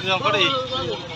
Bây.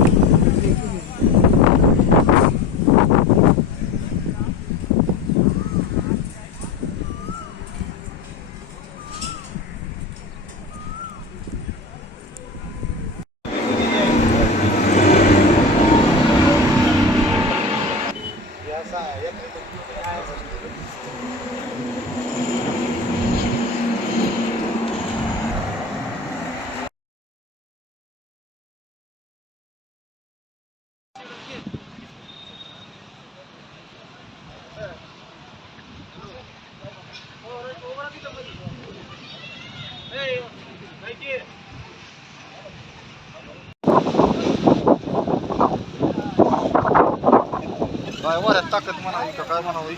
काय वाऱ्यात ताकद म्हणावी का काय म्हणावी?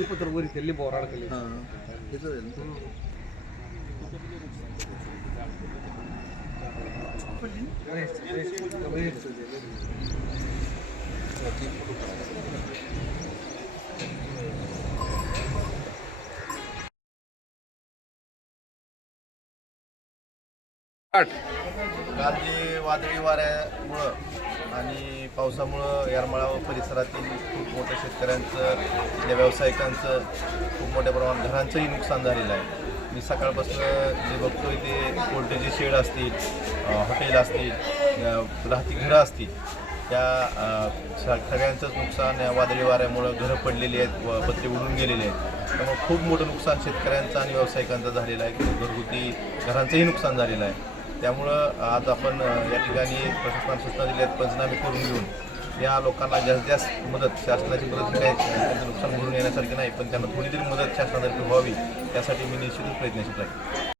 ಇಪ್ಪತ್ತರ ಊರಿಗೆ ಎಲ್ಲಿ ಹೋರಾಡಕಲ್ಲಿ ಸ್ಟಾರ್ಟ್ काल जे वादळी वाऱ्यामुळं आणि पावसामुळं येरमाळा व परिसरातील खूप मोठ्या शेतकऱ्यांचं या व्यावसायिकांचं खूप मोठ्या प्रमाणात घरांचंही नुकसान झालेलं आहे. मी सकाळपासून जे बघतोय ते पोल्ट्रीचे शेड असतील हॉटेल असतील राहती घरं असतील त्या सगळ्यांचंच नुकसान या वादळी वाऱ्यामुळं घरं पडलेली आहेत व पत्रे उडून गेलेले आहेत. त्यामुळे खूप मोठं नुकसान शेतकऱ्यांचं आणि व्यावसायिकांचं झालेलं आहे. घरगुती घरांचंही नुकसान झालेलं आहे. त्यामुळं आज आपण या ठिकाणी प्रशासनाला सूचना दिल्या आहेत पंचनामे करून घेऊन. या लोकांना जास्तीत जास्त मदत शासनाची मदत ही काय त्यांचं नुकसान म्हणून येण्यासारखी नाही पण त्यांना थोडी तरी मदत शासनातर्फे व्हावी त्यासाठी मी निश्चितच प्रयत्नशील आहे.